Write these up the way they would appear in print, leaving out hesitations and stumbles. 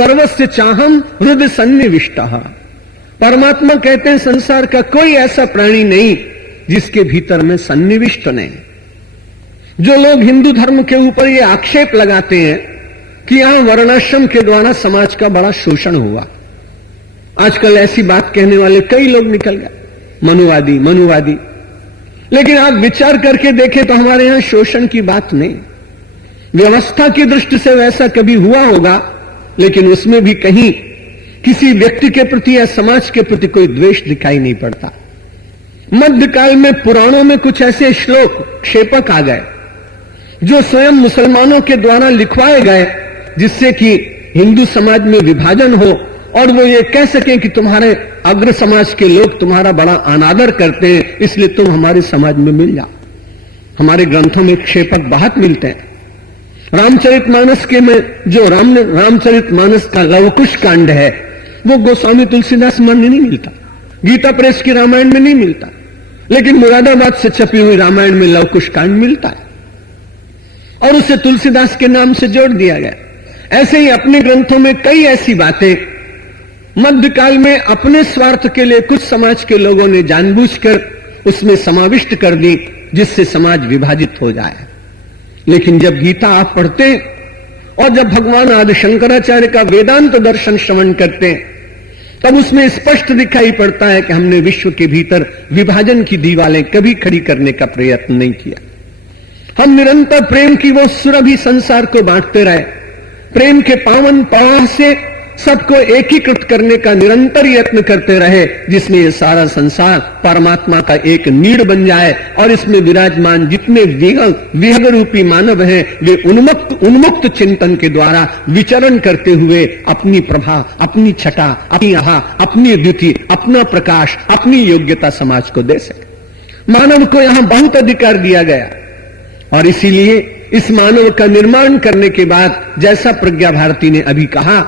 सर्वस्य चाहम हृदय सन्निविष्टः। परमात्मा कहते हैं संसार का कोई ऐसा प्राणी नहीं जिसके भीतर में सन्निविष्ट नहीं। जो लोग हिंदू धर्म के ऊपर ये आक्षेप लगाते हैं कि यहां वर्णाश्रम के द्वारा समाज का बड़ा शोषण हुआ, आजकल ऐसी बात कहने वाले कई लोग निकल गए, मनुवादी। लेकिन आप विचार करके देखें तो हमारे यहां शोषण की बात नहीं। व्यवस्था की दृष्टि से वैसा कभी हुआ होगा, लेकिन उसमें भी कहीं किसी व्यक्ति के प्रति या समाज के प्रति कोई द्वेष दिखाई नहीं पड़ता। मध्यकाल में पुराणों में कुछ ऐसे श्लोक क्षेपक आ गए जो स्वयं मुसलमानों के द्वारा लिखवाए गए, जिससे कि हिंदू समाज में विभाजन हो और वो ये कह सकें कि तुम्हारे अग्र समाज के लोग तुम्हारा बड़ा अनादर करते हैं, इसलिए तुम हमारे समाज में मिल जाओ। हमारे ग्रंथों में क्षेपक बहुत मिलते हैं। रामचरितमानस के में जो रामचरितमानस का लवकुश कांड है वो गोस्वामी तुलसीदास में नहीं मिलता, गीता प्रेस की रामायण में नहीं मिलता, लेकिन मुरादाबाद से छपी हुई रामायण में लवकुश कांड मिलता है और उसे तुलसीदास के नाम से जोड़ दिया गया। ऐसे ही अपने ग्रंथों में कई ऐसी बातें मध्यकाल में अपने स्वार्थ के लिए कुछ समाज के लोगों ने जानबूझकर उसमें समाविष्ट कर दी, जिससे समाज विभाजित हो जाए। लेकिन जब गीता आप पढ़ते और जब भगवान आदि शंकराचार्य का वेदांत दर्शन श्रवण करते हैं, तब उसमें स्पष्ट दिखाई पड़ता है कि हमने विश्व के भीतर विभाजन की दीवारें कभी खड़ी करने का प्रयत्न नहीं किया। हम निरंतर प्रेम की वो सुरभि संसार को बांटते रहे, प्रेम के पावन प्रवाह से सबको एकीकृत करने का निरंतर यत्न करते रहे, जिसमें ये सारा संसार परमात्मा का एक नीड़ बन जाए और इसमें विराजमान जितने विहग रूपी मानव हैं वे उन्मुक्त चिंतन के द्वारा विचरण करते हुए अपनी प्रभा, अपनी छटा, अपनी आहा, अपनी द्युति, अपना प्रकाश, अपनी योग्यता समाज को दे सके। मानव को यहां बहुत अधिकार दिया गया और इसीलिए इस मानव का निर्माण करने के बाद, जैसा प्रज्ञा भारती ने अभी कहा,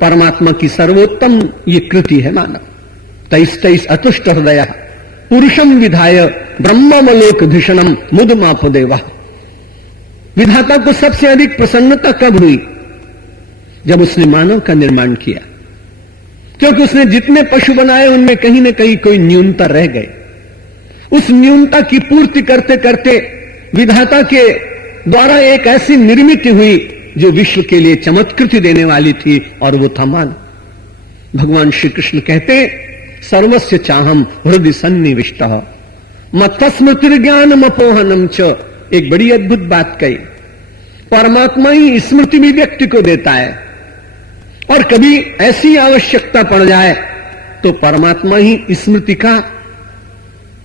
परमात्मा की सर्वोत्तम ये कृति है मानव। तैस अतुष्ट हृदय पुरुषम विधाय ब्रह्मलोक भीषणम मुदमापदेवा। विधाता को सबसे अधिक प्रसन्नता कब हुई? जब उसने मानव का निर्माण किया, क्योंकि उसने जितने पशु बनाए उनमें कहीं ना कहीं कोई न्यूनता रह गई। उस न्यूनता की पूर्ति करते करते विधाता के द्वारा एक ऐसी निर्मित हुई जो विश्व के लिए चमत्कृति देने वाली थी, और वो था मानव। भगवान श्री कृष्ण कहते सर्वस्य चाहम हृदय सन्निविष्टः मत्स्मृतिर्ज्ञानम अपोहनम च। एक बड़ी अद्भुत बात कही, परमात्मा ही स्मृति भी व्यक्ति को देता है, और कभी ऐसी आवश्यकता पड़ जाए तो परमात्मा ही स्मृति का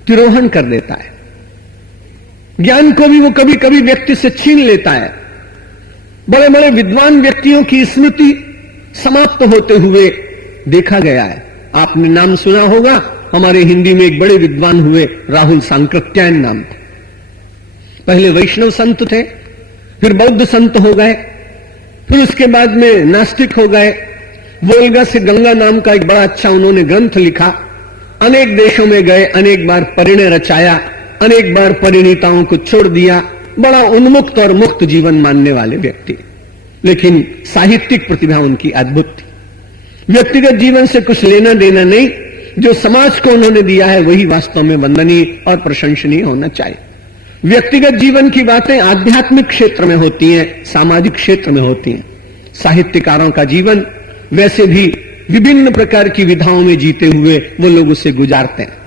तिरोहन कर देता है। ज्ञान को भी वो कभी कभी व्यक्ति से छीन लेता है। बड़े बड़े विद्वान व्यक्तियों की स्मृति समाप्त होते हुए देखा गया है। आपने नाम सुना होगा, हमारे हिंदी में एक बड़े विद्वान हुए, राहुल सांकृत्यायन नाम थे। पहले वैष्णव संत थे, फिर बौद्ध संत हो गए, फिर उसके बाद में नास्तिक हो गए। वोल्गा से गंगा नाम का एक बड़ा अच्छा उन्होंने ग्रंथ लिखा। अनेक देशों में गए, अनेक बार परिणय रचाया, अनेक बार परिणीताओं को छोड़ दिया। बड़ा उन्मुक्त और मुक्त जीवन मानने वाले व्यक्ति, लेकिन साहित्यिक प्रतिभा उनकी अद्भुत थी। व्यक्तिगत जीवन से कुछ लेना देना नहीं, जो समाज को उन्होंने दिया है वही वास्तव में वंदनीय और प्रशंसनीय होना चाहिए। व्यक्तिगत जीवन की बातें आध्यात्मिक क्षेत्र में होती हैं, सामाजिक क्षेत्र में होती हैं। साहित्यकारों का जीवन वैसे भी विभिन्न प्रकार की विधाओं में जीते हुए वो लोग उसे गुजारते हैं,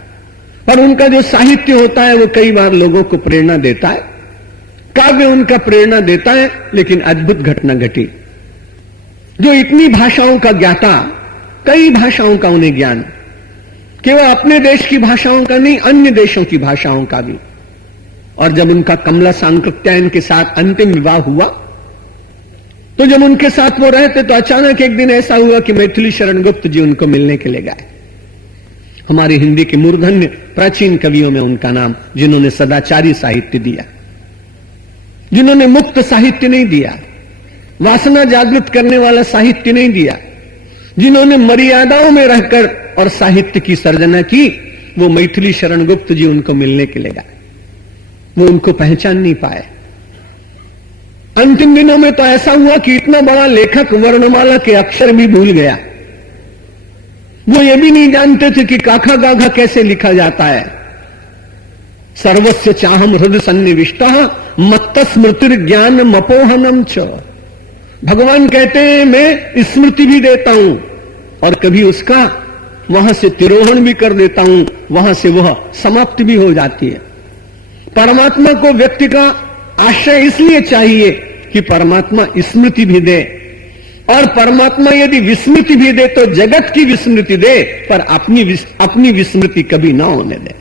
पर उनका जो साहित्य होता है वो कई बार लोगों को प्रेरणा देता है। काव्य उनका प्रेरणा देता है, लेकिन अद्भुत घटना घटी। जो इतनी भाषाओं का ज्ञाता, कई भाषाओं का उन्हें ज्ञान, केवल अपने देश की भाषाओं का नहीं, अन्य देशों की भाषाओं का भी। और जब उनका कमला सांकृत्यायन के साथ अंतिम विवाह हुआ, तो जब उनके साथ वो रहते तो अचानक एक दिन ऐसा हुआ कि मैथिली शरण गुप्त जी उनको मिलने के लिए गए। हमारे हिंदी के मूर्धन्य प्राचीन कवियों में उनका नाम, जिन्होंने सदाचारी साहित्य दिया, जिन्होंने मुक्त साहित्य नहीं दिया, वासना जागृत करने वाला साहित्य नहीं दिया, जिन्होंने मर्यादाओं में रहकर और साहित्य की सर्जना की, वो मैथिली शरण गुप्त जी उनको मिलने के लिए गए। वो उनको पहचान नहीं पाए। अंतिम दिनों में तो ऐसा हुआ कि इतना बड़ा लेखक वर्णमाला के अक्षर भी भूल गया। वो ये भी नहीं जानते थे कि काखा गाघा कैसे लिखा जाता है। सर्वस्य चाहम हृदय सन्निविष्टा मत्त स्मृति ज्ञान मपोहनम च। भगवान कहते हैं मैं स्मृति भी देता हूं और कभी उसका वहां से तिरोहन भी कर देता हूं, वहां से वह समाप्त भी हो जाती है। परमात्मा को व्यक्ति का आश्रय इसलिए चाहिए कि परमात्मा स्मृति भी दे, और परमात्मा यदि विस्मृति भी दे तो जगत की विस्मृति दे, पर अपनी विस्मृति कभी ना होने दे।